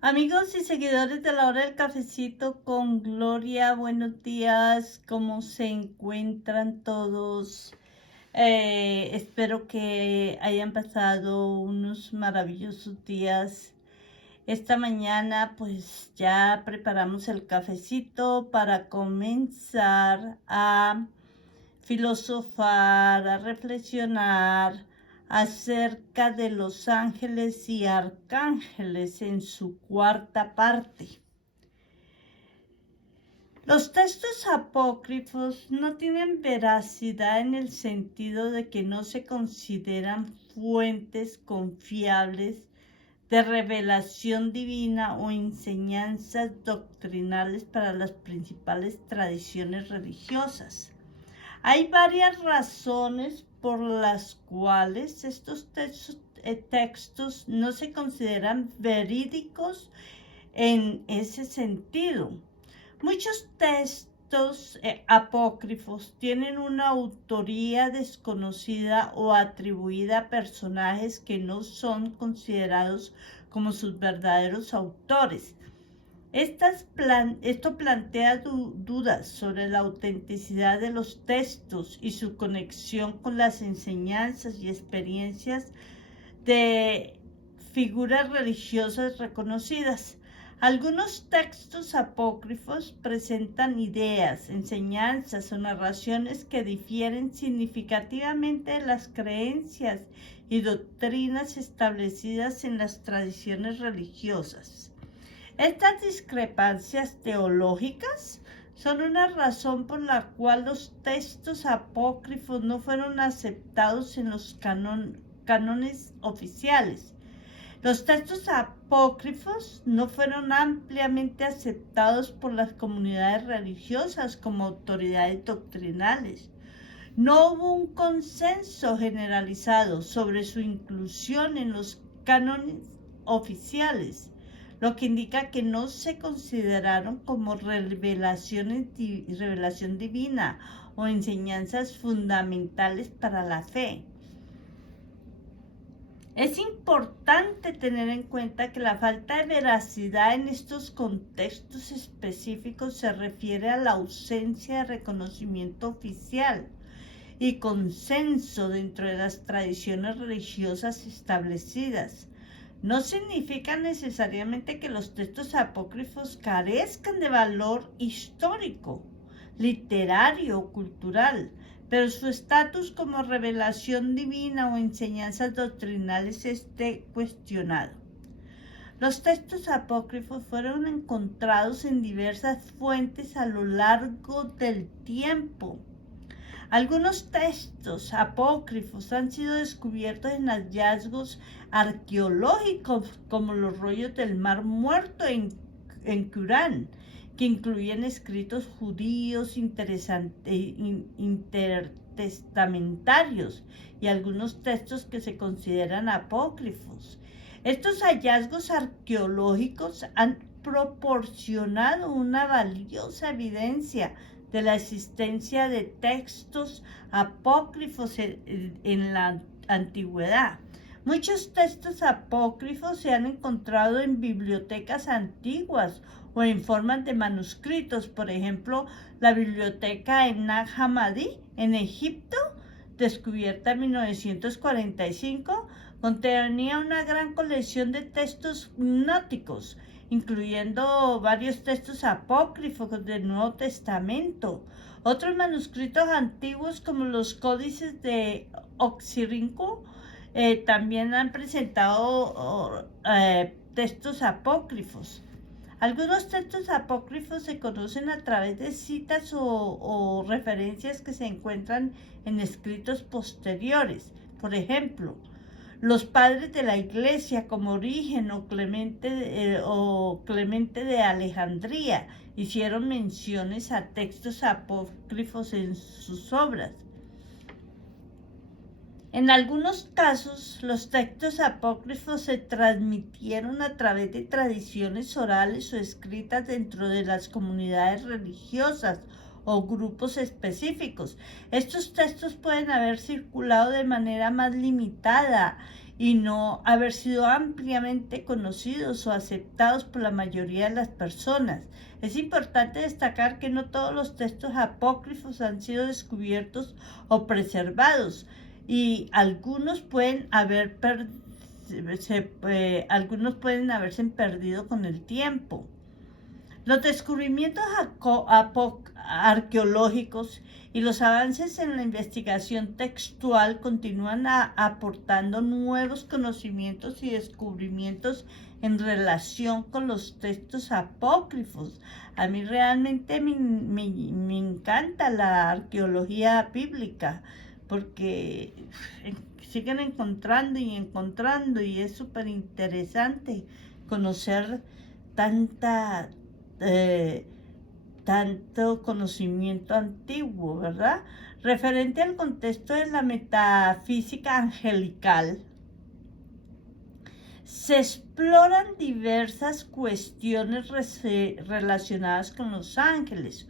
Amigos y seguidores de la hora del cafecito con Gloria, buenos días, ¿cómo se encuentran todos? Espero que hayan pasado unos maravillosos días. Esta mañana pues ya preparamos el cafecito para comenzar a filosofar, a reflexionar acerca de los ángeles y arcángeles en su cuarta parte. Los textos apócrifos no tienen veracidad en el sentido de que no se consideran fuentes confiables de revelación divina o enseñanzas doctrinales para las principales tradiciones religiosas. Hay varias razones por las cuales estos textos no se consideran verídicos en ese sentido. Muchos textos apócrifos tienen una autoría desconocida o atribuida a personajes que no son considerados como sus verdaderos autores. Esto plantea dudas sobre la autenticidad de los textos y su conexión con las enseñanzas y experiencias de figuras religiosas reconocidas. Algunos textos apócrifos presentan ideas, enseñanzas o narraciones que difieren significativamente de las creencias y doctrinas establecidas en las tradiciones religiosas. Estas discrepancias teológicas son una razón por la cual los textos apócrifos no fueron aceptados en los cánones oficiales. Los textos apócrifos no fueron ampliamente aceptados por las comunidades religiosas como autoridades doctrinales. No hubo un consenso generalizado sobre su inclusión en los cánones oficiales, lo que indica que no se consideraron como revelación divina o enseñanzas fundamentales para la fe. Es importante tener en cuenta que la falta de veracidad en estos contextos específicos se refiere a la ausencia de reconocimiento oficial y consenso dentro de las tradiciones religiosas establecidas. No significa necesariamente que los textos apócrifos carezcan de valor histórico, literario o cultural, pero su estatus como revelación divina o enseñanzas doctrinales esté cuestionado. Los textos apócrifos fueron encontrados en diversas fuentes a lo largo del tiempo. Algunos textos apócrifos han sido descubiertos en hallazgos arqueológicos, como los rollos del Mar Muerto en Qumran, que incluyen escritos judíos intertestamentarios y algunos textos que se consideran apócrifos. Estos hallazgos arqueológicos han proporcionado una valiosa evidencia de la existencia de textos apócrifos en la antigüedad. Muchos textos apócrifos se han encontrado en bibliotecas antiguas o en formas de manuscritos. Por ejemplo, la biblioteca en Nag Hammadi, en Egipto, descubierta en 1945, contenía una gran colección de textos gnósticos, incluyendo varios textos apócrifos del Nuevo Testamento. Otros manuscritos antiguos, como los códices de Oxirrinco, también han presentado textos apócrifos. Algunos textos apócrifos se conocen a través de citas o referencias que se encuentran en escritos posteriores. Por ejemplo, los padres de la Iglesia como Origen o Clemente de Alejandría hicieron menciones a textos apócrifos en sus obras. En algunos casos, los textos apócrifos se transmitieron a través de tradiciones orales o escritas dentro de las comunidades religiosas o grupos específicos. Estos textos pueden haber circulado de manera más limitada y no haber sido ampliamente conocidos o aceptados por la mayoría de las personas. Es importante destacar que no todos los textos apócrifos han sido descubiertos o preservados, y algunos pueden haberse perdido con el tiempo. Los descubrimientos arqueológicos y los avances en la investigación textual continúan aportando nuevos conocimientos y descubrimientos en relación con los textos apócrifos. A mí realmente me encanta la arqueología bíblica, porque siguen encontrando y es súper interesante conocer tanto conocimiento antiguo, ¿verdad? Referente al contexto de la metafísica angelical, se exploran diversas cuestiones relacionadas con los ángeles,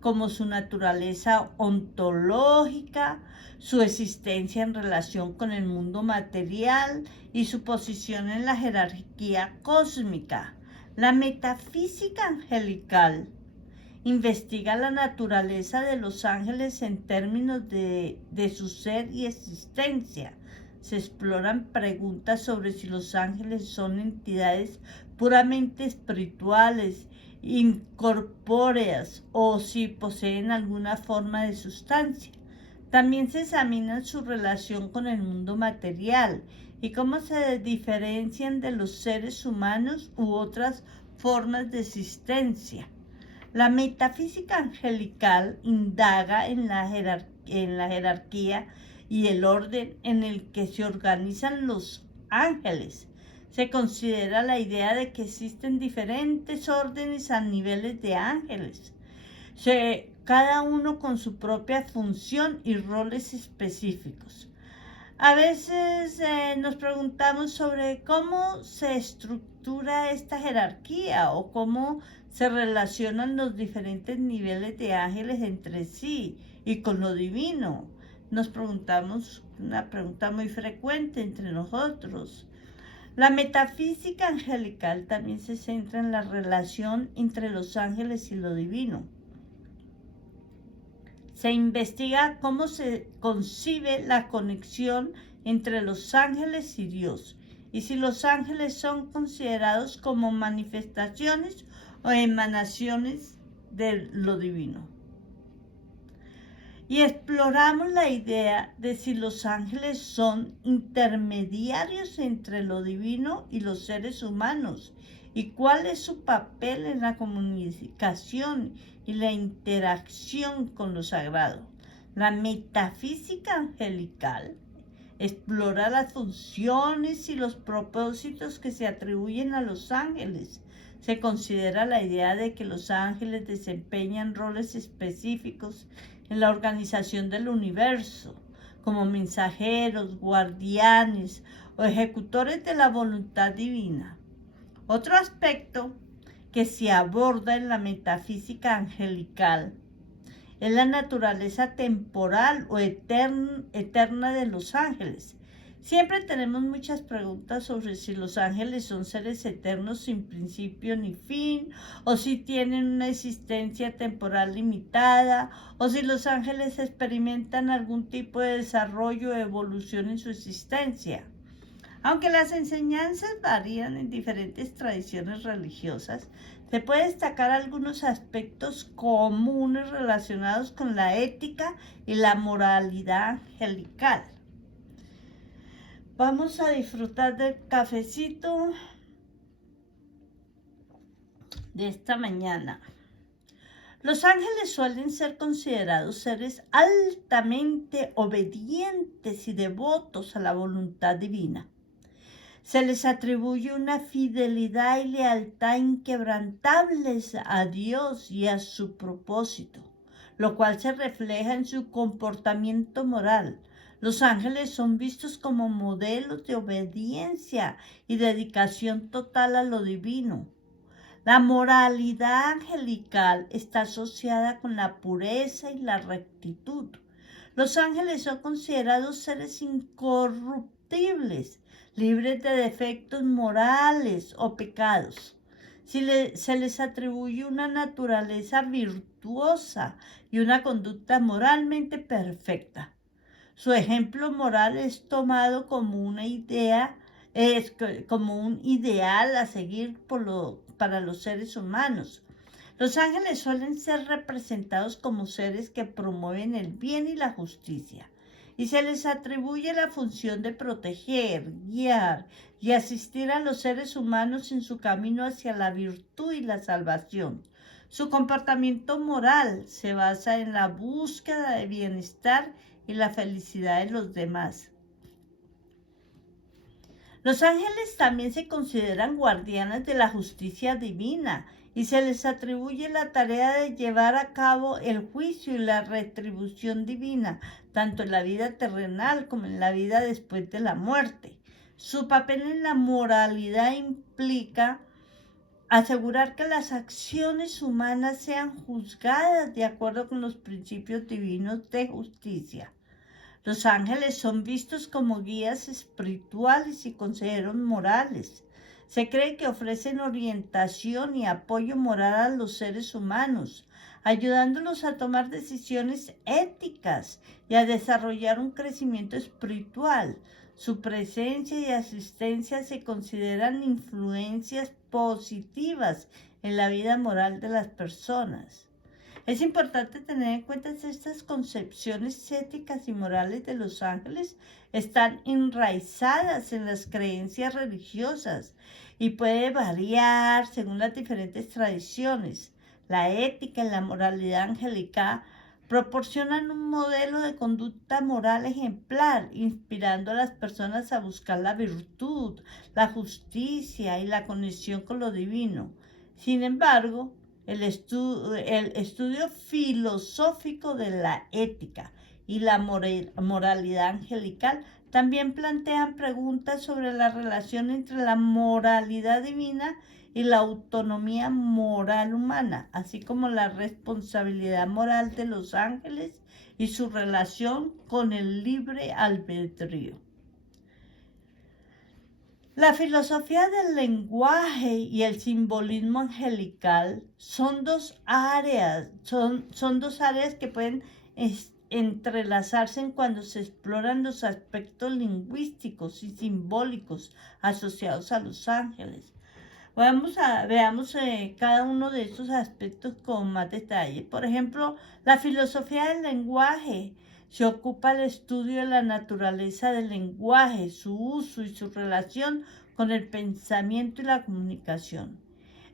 como su naturaleza ontológica, su existencia en relación con el mundo material y su posición en la jerarquía cósmica. La metafísica angelical investiga la naturaleza de los ángeles en términos de su ser y existencia. Se exploran preguntas sobre si los ángeles son entidades puramente espirituales, incorpóreas, o si poseen alguna forma de sustancia. También se examina su relación con el mundo material y cómo se diferencian de los seres humanos u otras formas de existencia. La metafísica angelical indaga en la jerarquía y el orden en el que se organizan los ángeles. Se considera la idea de que existen diferentes órdenes a niveles de ángeles, cada uno con su propia función y roles específicos. A veces nos preguntamos sobre cómo se estructura esta jerarquía o cómo se relacionan los diferentes niveles de ángeles entre sí y con lo divino. Nos preguntamos una pregunta muy frecuente entre nosotros. La metafísica angelical también se centra en la relación entre los ángeles y lo divino. Se investiga cómo se concibe la conexión entre los ángeles y Dios, y si los ángeles son considerados como manifestaciones o emanaciones de lo divino. Y exploramos la idea de si los ángeles son intermediarios entre lo divino y los seres humanos, y cuál es su papel en la comunicación y la interacción con lo sagrado. La metafísica angelical explora las funciones y los propósitos que se atribuyen a los ángeles. Se considera la idea de que los ángeles desempeñan roles específicos en la organización del universo, como mensajeros, guardianes o ejecutores de la voluntad divina. Otro aspecto que se aborda en la metafísica angelical es la naturaleza temporal o eterna de los ángeles. Siempre tenemos muchas preguntas sobre si los ángeles son seres eternos sin principio ni fin, o si tienen una existencia temporal limitada, o si los ángeles experimentan algún tipo de desarrollo o evolución en su existencia. Aunque las enseñanzas varían en diferentes tradiciones religiosas, se puede destacar algunos aspectos comunes relacionados con la ética y la moralidad angelical. Vamos a disfrutar del cafecito de esta mañana. Los ángeles suelen ser considerados seres altamente obedientes y devotos a la voluntad divina. Se les atribuye una fidelidad y lealtad inquebrantables a Dios y a su propósito, lo cual se refleja en su comportamiento moral. Los ángeles son vistos como modelos de obediencia y dedicación total a lo divino. La moralidad angelical está asociada con la pureza y la rectitud. Los ángeles son considerados seres incorruptibles. libres de defectos morales o pecados. Se les atribuye una naturaleza virtuosa y una conducta moralmente perfecta. Su ejemplo moral es tomado como una idea, como un ideal a seguir para los seres humanos. Los ángeles suelen ser representados como seres que promueven el bien y la justicia, y se les atribuye la función de proteger, guiar y asistir a los seres humanos en su camino hacia la virtud y la salvación. Su comportamiento moral se basa en la búsqueda de bienestar y la felicidad de los demás. Los ángeles también se consideran guardianes de la justicia divina y se les atribuye la tarea de llevar a cabo el juicio y la retribución divina, tanto en la vida terrenal como en la vida después de la muerte. Su papel en la moralidad implica asegurar que las acciones humanas sean juzgadas de acuerdo con los principios divinos de justicia. Los ángeles son vistos como guías espirituales y consejeros morales. Se cree que ofrecen orientación y apoyo moral a los seres humanos, ayudándolos a tomar decisiones éticas y a desarrollar un crecimiento espiritual. Su presencia y asistencia se consideran influencias positivas en la vida moral de las personas. Es importante tener en cuenta que estas concepciones éticas y morales de los ángeles están enraizadas en las creencias religiosas y puede variar según las diferentes tradiciones. La ética y la moralidad angelical proporcionan un modelo de conducta moral ejemplar, inspirando a las personas a buscar la virtud, la justicia y la conexión con lo divino. Sin embargo, el estudio filosófico de la ética y la moralidad angelical también plantean preguntas sobre la relación entre la moralidad divina y la autonomía moral humana, así como la responsabilidad moral de los ángeles y su relación con el libre albedrío. La filosofía del lenguaje y el simbolismo angelical son dos áreas que pueden entrelazarse en cuando se exploran los aspectos lingüísticos y simbólicos asociados a los ángeles. Veamos cada uno de estos aspectos con más detalle. Por ejemplo, la filosofía del lenguaje se ocupa del estudio de la naturaleza del lenguaje, su uso y su relación con el pensamiento y la comunicación.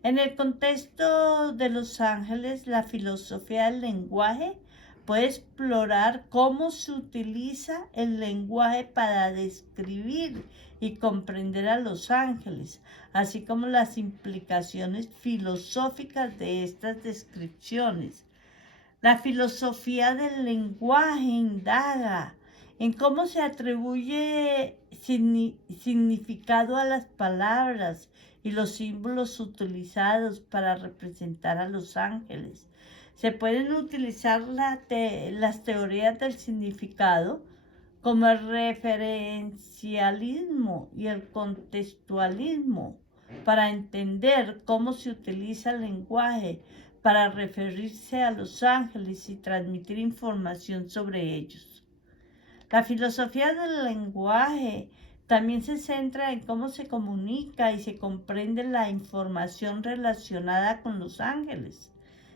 En el contexto de los ángeles, la filosofía del lenguaje puede explorar cómo se utiliza el lenguaje para describir y comprender a los ángeles, así como las implicaciones filosóficas de estas descripciones. La filosofía del lenguaje indaga en cómo se atribuye significado a las palabras y los símbolos utilizados para representar a los ángeles. Se pueden utilizar las teorías del significado como el referencialismo y el contextualismo para entender cómo se utiliza el lenguaje para referirse a los ángeles y transmitir información sobre ellos. La filosofía del lenguaje también se centra en cómo se comunica y se comprende la información relacionada con los ángeles.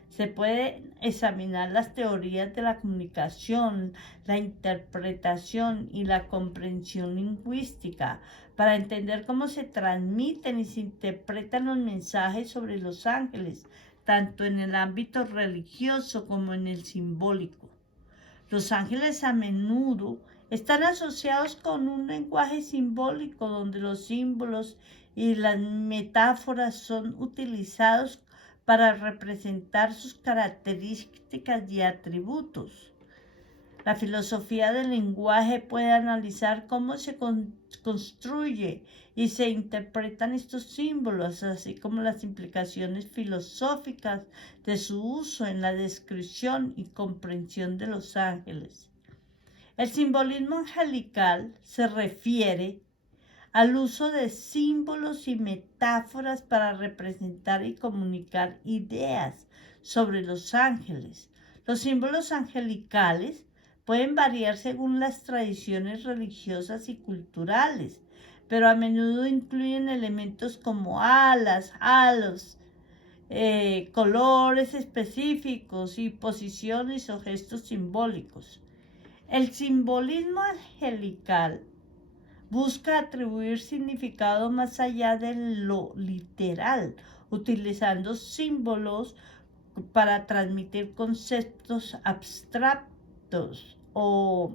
Se pueden examinar las teorías de la comunicación, la interpretación y la comprensión lingüística para entender cómo se transmiten y se interpretan los mensajes sobre los ángeles, tanto en el ámbito religioso como en el simbólico. Los ángeles a menudo están asociados con un lenguaje simbólico donde los símbolos y las metáforas son utilizados para representar sus características y atributos. La filosofía del lenguaje puede analizar cómo se construye y se interpretan estos símbolos, así como las implicaciones filosóficas de su uso en la descripción y comprensión de los ángeles. El simbolismo angelical se refiere al uso de símbolos y metáforas para representar y comunicar ideas sobre los ángeles. Los símbolos angelicales pueden variar según las tradiciones religiosas y culturales, pero a menudo incluyen elementos como alas, halos, colores específicos y posiciones o gestos simbólicos. El simbolismo angelical busca atribuir significado más allá de lo literal, utilizando símbolos para transmitir conceptos abstractos o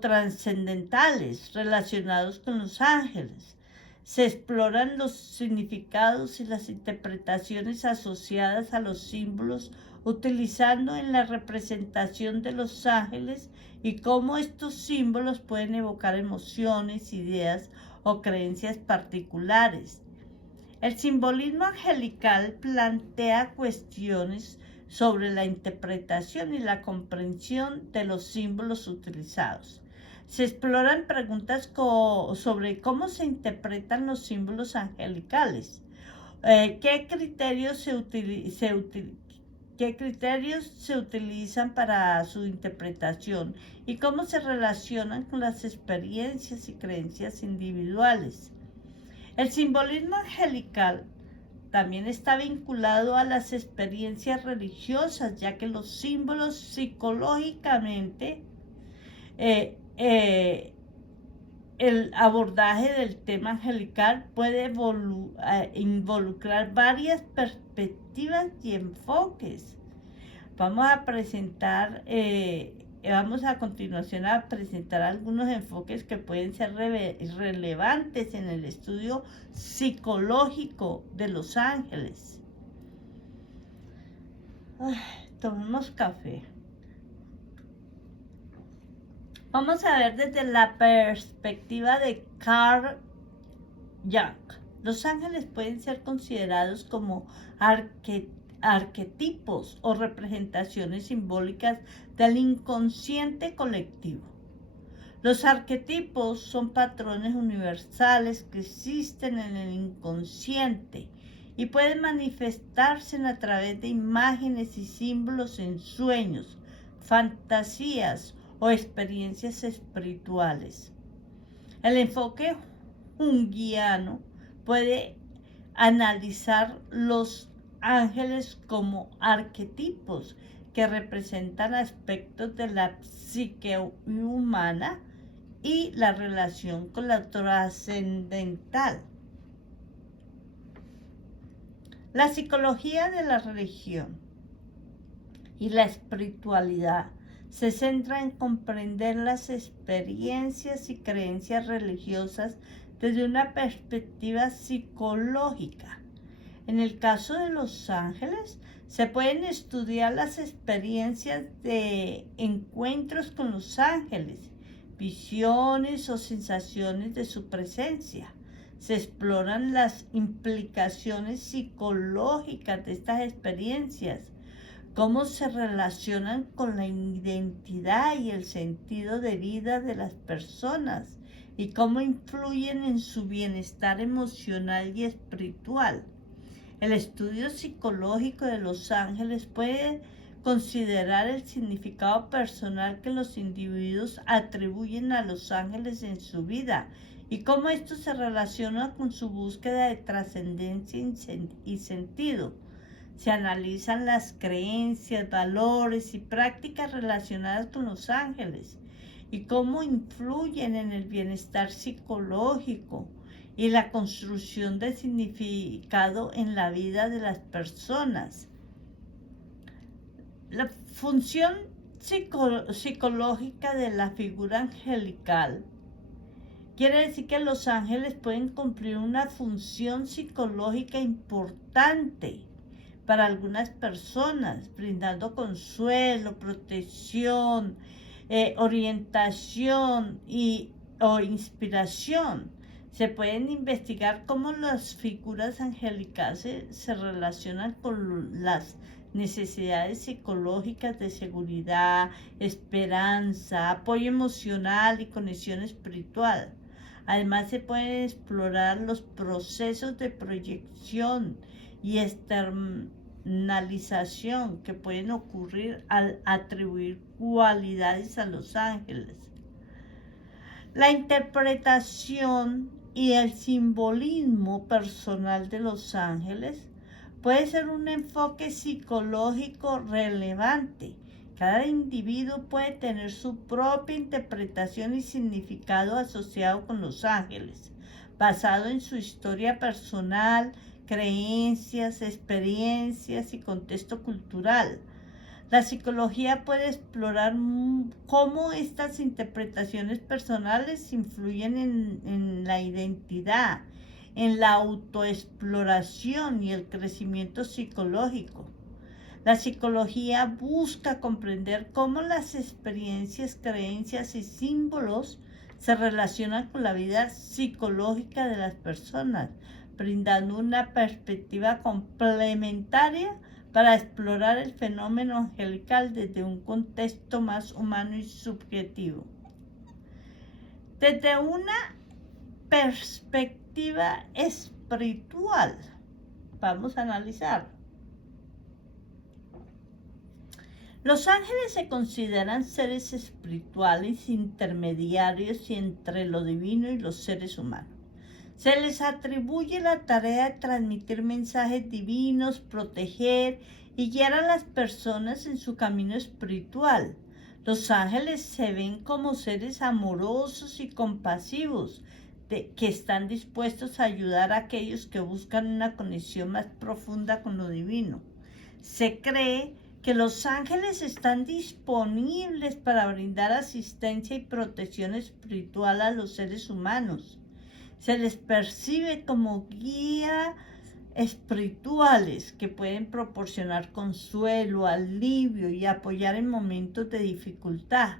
trascendentales relacionados con los ángeles. Se exploran los significados y las interpretaciones asociadas a los símbolos utilizando en la representación de los ángeles y cómo estos símbolos pueden evocar emociones, ideas o creencias particulares. El simbolismo angelical plantea cuestiones sobre la interpretación y la comprensión de los símbolos utilizados. Se exploran preguntas sobre cómo se interpretan los símbolos angelicales, qué criterios se utilizan para su interpretación y cómo se relacionan con las experiencias y creencias individuales. El simbolismo angelical también está vinculado a las experiencias religiosas, ya que los símbolos psicológicamente, el abordaje del tema angelical puede involucrar varias perspectivas y enfoques. Vamos a continuación a presentar algunos enfoques que pueden ser relevantes en el estudio psicológico de los ángeles. Tomemos café. Vamos a ver desde la perspectiva de Carl Jung. Los ángeles pueden ser considerados como arquetipos o representaciones simbólicas del inconsciente colectivo. Los arquetipos son patrones universales que existen en el inconsciente y pueden manifestarse a través de imágenes y símbolos en sueños, fantasías o experiencias espirituales. El enfoque junguiano puede analizar los ángeles como arquetipos que representan aspectos de la psique humana y la relación con la trascendental. La psicología de la religión y la espiritualidad se centra en comprender las experiencias y creencias religiosas desde una perspectiva psicológica. En el caso de los ángeles, se pueden estudiar las experiencias de encuentros con los ángeles, visiones o sensaciones de su presencia. Se exploran las implicaciones psicológicas de estas experiencias, cómo se relacionan con la identidad y el sentido de vida de las personas y cómo influyen en su bienestar emocional y espiritual. El estudio psicológico de los ángeles puede considerar el significado personal que los individuos atribuyen a los ángeles en su vida y cómo esto se relaciona con su búsqueda de trascendencia y sentido. Se analizan las creencias, valores y prácticas relacionadas con los ángeles y cómo influyen en el bienestar psicológico y la construcción de significado en la vida de las personas. La función psicológica de la figura angelical quiere decir que los ángeles pueden cumplir una función psicológica importante para algunas personas, brindando consuelo, protección, orientación o inspiración. Se pueden investigar cómo las figuras angelicales se relacionan con las necesidades psicológicas de seguridad, esperanza, apoyo emocional y conexión espiritual. Además, se pueden explorar los procesos de proyección y externalización que pueden ocurrir al atribuir cualidades a los ángeles. La interpretación y el simbolismo personal de los ángeles puede ser un enfoque psicológico relevante. Cada individuo puede tener su propia interpretación y significado asociado con los ángeles, basado en su historia personal, creencias, experiencias y contexto cultural. La psicología puede explorar cómo estas interpretaciones personales influyen en la identidad, en la autoexploración y el crecimiento psicológico. La psicología busca comprender cómo las experiencias, creencias y símbolos se relacionan con la vida psicológica de las personas, brindando una perspectiva complementaria para explorar el fenómeno angelical desde un contexto más humano y subjetivo. Desde una perspectiva espiritual, vamos a analizar. Los ángeles se consideran seres espirituales intermediarios entre lo divino y los seres humanos. Se les atribuye la tarea de transmitir mensajes divinos, proteger y guiar a las personas en su camino espiritual. Los ángeles se ven como seres amorosos y compasivos, que están dispuestos a ayudar a aquellos que buscan una conexión más profunda con lo divino. Se cree que los ángeles están disponibles para brindar asistencia y protección espiritual a los seres humanos. Se les percibe como guías espirituales que pueden proporcionar consuelo, alivio y apoyar en momentos de dificultad.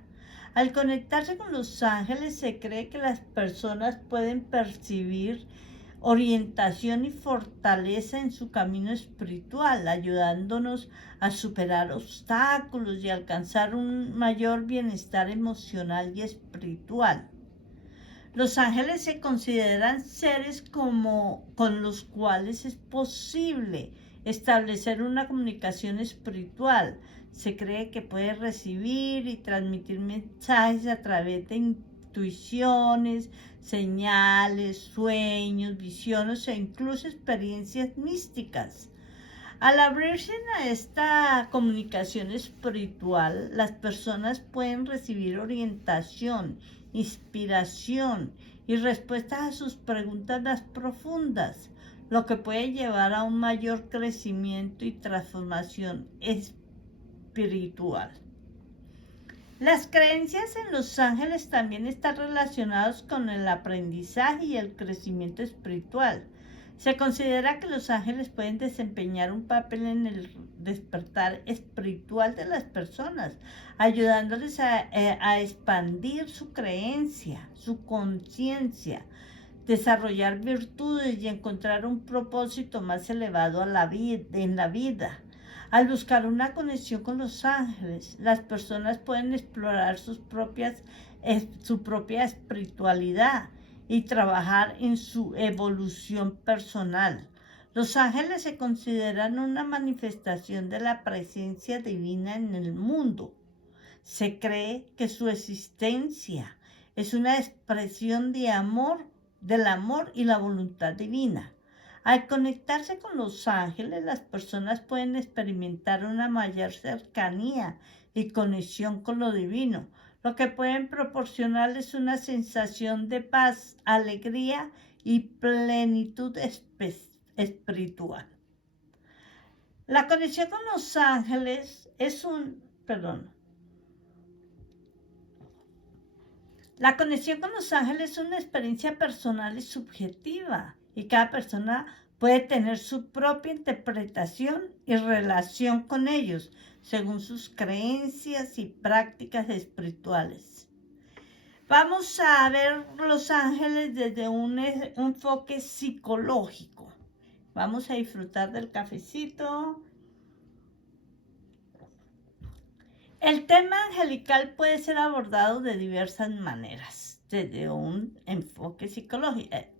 Al conectarse con los ángeles, se cree que las personas pueden percibir orientación y fortaleza en su camino espiritual, ayudándonos a superar obstáculos y alcanzar un mayor bienestar emocional y espiritual. Los ángeles se consideran seres con los cuales es posible establecer una comunicación espiritual. Se cree que puede recibir y transmitir mensajes a través de intuiciones, señales, sueños, visiones e incluso experiencias místicas. Al abrirse a esta comunicación espiritual, las personas pueden recibir orientación, inspiración y respuestas a sus preguntas más profundas, lo que puede llevar a un mayor crecimiento y transformación espiritual. Las creencias en los ángeles también están relacionadas con el aprendizaje y el crecimiento espiritual. Se considera que los ángeles pueden desempeñar un papel en el despertar espiritual de las personas, ayudándoles a expandir su creencia, su conciencia, desarrollar virtudes y encontrar un propósito más elevado en la vida. Al buscar una conexión con los ángeles, las personas pueden explorar su propia espiritualidad y trabajar en su evolución personal. Los ángeles se consideran una manifestación de la presencia divina en el mundo. Se cree que su existencia es una expresión de amor, del amor y la voluntad divina. Al conectarse con los ángeles, las personas pueden experimentar una mayor cercanía y conexión con lo divino, lo que pueden proporcionarles una sensación de paz, alegría y plenitud espiritual. La conexión con los ángeles La conexión con los ángeles es una experiencia personal y subjetiva, y cada persona puede tener su propia interpretación y relación con ellos, según sus creencias y prácticas espirituales. Vamos a ver los ángeles desde un enfoque psicológico. Vamos a disfrutar del cafecito. El tema angelical puede ser abordado de diversas maneras. desde un enfoque psicológico.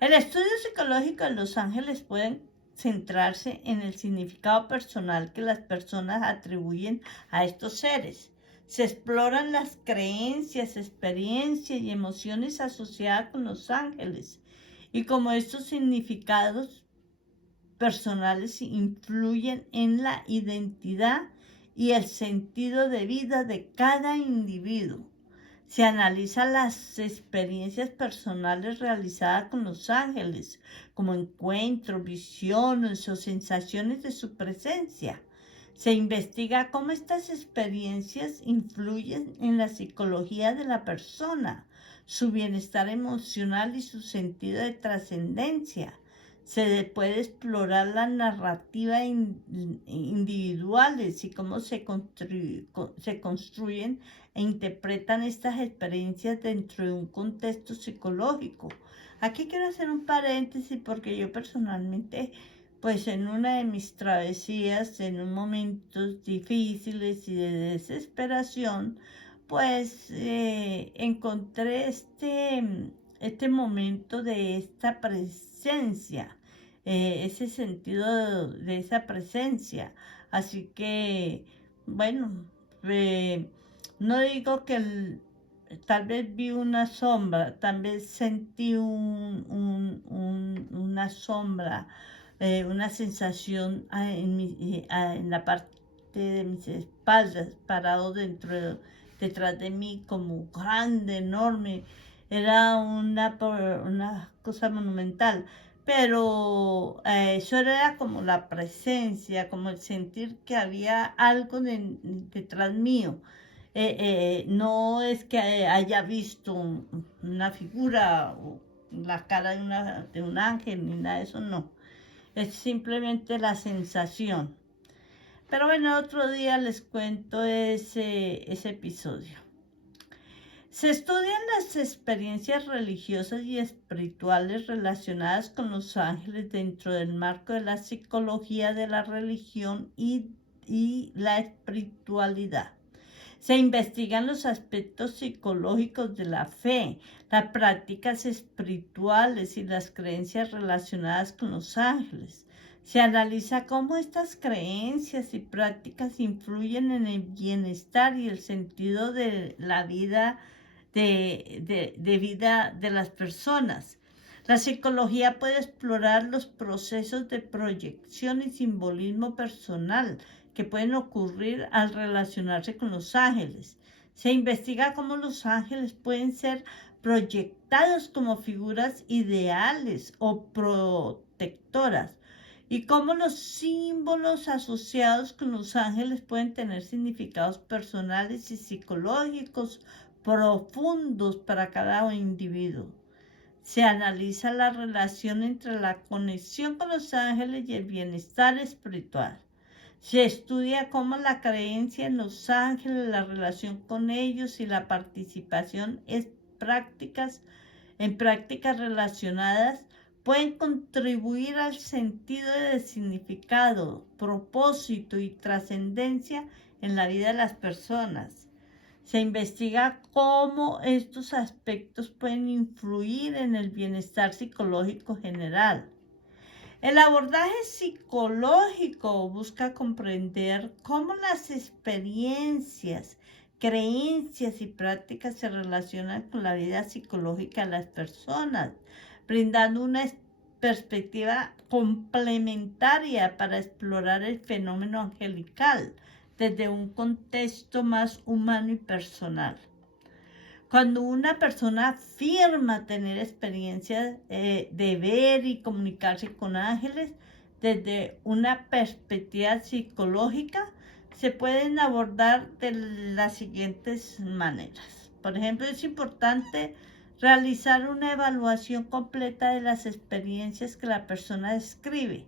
El estudio psicológico de los ángeles puede centrarse en el significado personal que las personas atribuyen a estos seres. Se exploran las creencias, experiencias y emociones asociadas con los ángeles y cómo estos significados personales influyen en la identidad y el sentido de vida de cada individuo. Se analizan las experiencias personales realizadas con los ángeles, como encuentros, visiones o sensaciones de su presencia. Se investiga cómo estas experiencias influyen en la psicología de la persona, su bienestar emocional y su sentido de trascendencia. Se puede explorar la narrativa individuales y cómo se construyen e interpretan estas experiencias dentro de un contexto psicológico. Aquí quiero hacer un paréntesis porque yo personalmente, pues en una de mis travesías, en un momentos difíciles y de desesperación, pues encontré este momento de esta presencia, ese sentido de esa presencia. Así que, bueno, no digo que tal vez vi una sombra, tal vez sentí una sombra, una sensación en la parte de mis espaldas, parado detrás de mí, como grande, enorme. Era una cosa monumental. Pero eso era como la presencia, como el sentir que había algo detrás mío. No es que haya visto una figura o la cara de un ángel ni nada de eso, no. Es simplemente la sensación. Pero bueno, otro día les cuento ese episodio. Se estudian las experiencias religiosas y espirituales relacionadas con los ángeles dentro del marco de la psicología de la religión y la espiritualidad. Se investigan los aspectos psicológicos de la fe, las prácticas espirituales y las creencias relacionadas con los ángeles. Se analiza cómo estas creencias y prácticas influyen en el bienestar y el sentido de la vida de vida de las personas. La psicología puede explorar los procesos de proyección y simbolismo personal que pueden ocurrir al relacionarse con los ángeles. Se investiga cómo los ángeles pueden ser proyectados como figuras ideales o protectoras y cómo los símbolos asociados con los ángeles pueden tener significados personales y psicológicos profundos para cada individuo. Se analiza la relación entre la conexión con los ángeles y el bienestar espiritual. Se estudia cómo la creencia en los ángeles, la relación con ellos y la participación en prácticas relacionadas pueden contribuir al sentido de significado, propósito y trascendencia en la vida de las personas. Se investiga cómo estos aspectos pueden influir en el bienestar psicológico general. El abordaje psicológico busca comprender cómo las experiencias, creencias y prácticas se relacionan con la vida psicológica de las personas, brindando una perspectiva complementaria para explorar el fenómeno angelical desde un contexto más humano y personal. Cuando una persona afirma tener experiencia de ver y comunicarse con ángeles desde una perspectiva psicológica, se pueden abordar de las siguientes maneras. Por ejemplo, es importante realizar una evaluación completa de las experiencias que la persona describe.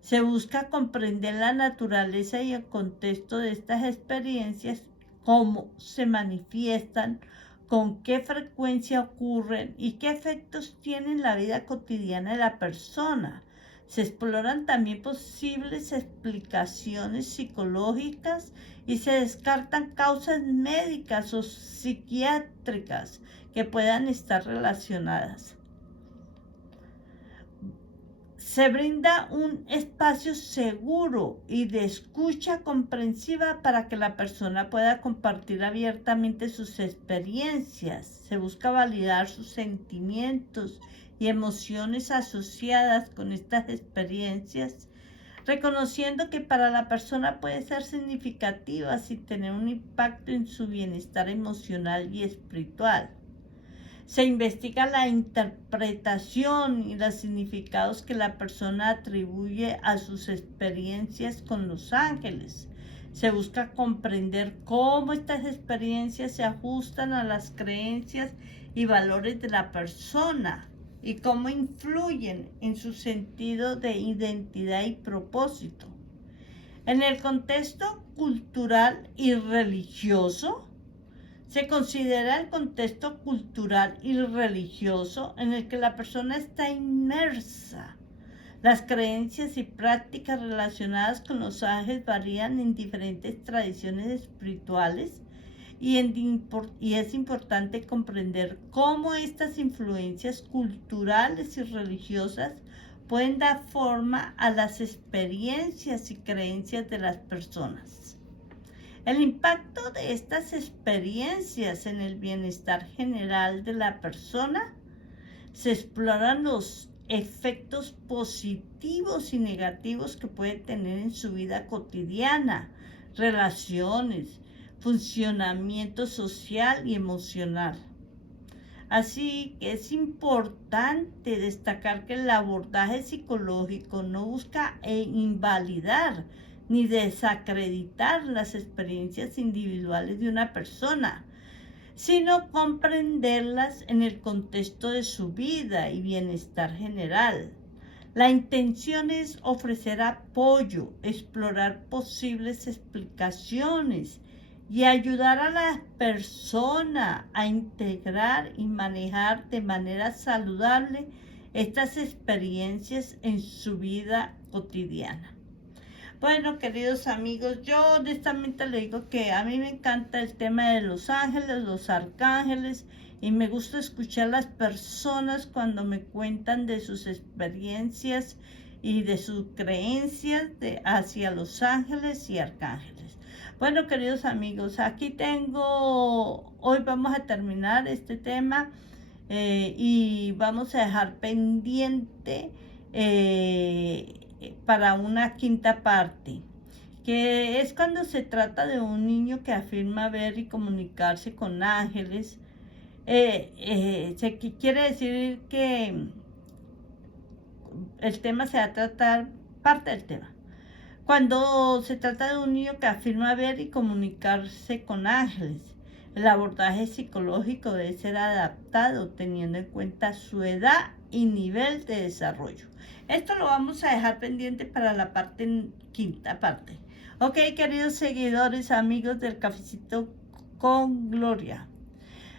Se busca comprender la naturaleza y el contexto de estas experiencias, cómo se manifiestan, con qué frecuencia ocurren y qué efectos tienen en la vida cotidiana de la persona. Se exploran también posibles explicaciones psicológicas y se descartan causas médicas o psiquiátricas que puedan estar relacionadas. Se brinda un espacio seguro y de escucha comprensiva para que la persona pueda compartir abiertamente sus experiencias. Se busca validar sus sentimientos y emociones asociadas con estas experiencias, reconociendo que para la persona puede ser significativas y tener un impacto en su bienestar emocional y espiritual. Se investiga la interpretación y los significados que la persona atribuye a sus experiencias con los ángeles. Se busca comprender cómo estas experiencias se ajustan a las creencias y valores de la persona y cómo influyen en su sentido de identidad y propósito. En el contexto cultural y religioso, se considera el contexto cultural y religioso en el que la persona está inmersa. Las creencias y prácticas relacionadas con los ángeles varían en diferentes tradiciones espirituales y es importante comprender cómo estas influencias culturales y religiosas pueden dar forma a las experiencias y creencias de las personas. El impacto de estas experiencias en el bienestar general de la persona. Se exploran los efectos positivos y negativos que puede tener en su vida cotidiana, relaciones, funcionamiento social y emocional. Así que es importante destacar que el abordaje psicológico no busca invalidar ni desacreditar las experiencias individuales de una persona, sino comprenderlas en el contexto de su vida y bienestar general. La intención es ofrecer apoyo, explorar posibles explicaciones y ayudar a la persona a integrar y manejar de manera saludable estas experiencias en su vida cotidiana. Bueno, queridos amigos, yo honestamente le digo que a mí me encanta el tema de los ángeles, los arcángeles, y me gusta escuchar a las personas cuando me cuentan de sus experiencias y de sus creencias hacia los ángeles y arcángeles. Bueno, queridos amigos, aquí hoy vamos a terminar este tema y vamos a dejar pendiente para una quinta parte, que es cuando se trata de un niño que afirma ver y comunicarse con ángeles. Quiere decir que el tema se va a tratar, parte del tema, cuando se trata de un niño que afirma ver y comunicarse con ángeles. El abordaje psicológico debe ser adaptado teniendo en cuenta su edad y nivel de desarrollo. Esto lo vamos a dejar pendiente para la quinta parte. Ok, queridos seguidores, amigos del Cafecito con Gloria.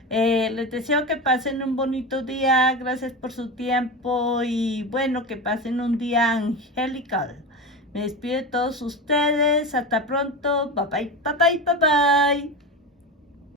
Les deseo que pasen un bonito día. Gracias por su tiempo y bueno, que pasen un día angelical. Me despido de todos ustedes. Hasta pronto. Bye bye, bye bye, bye bye.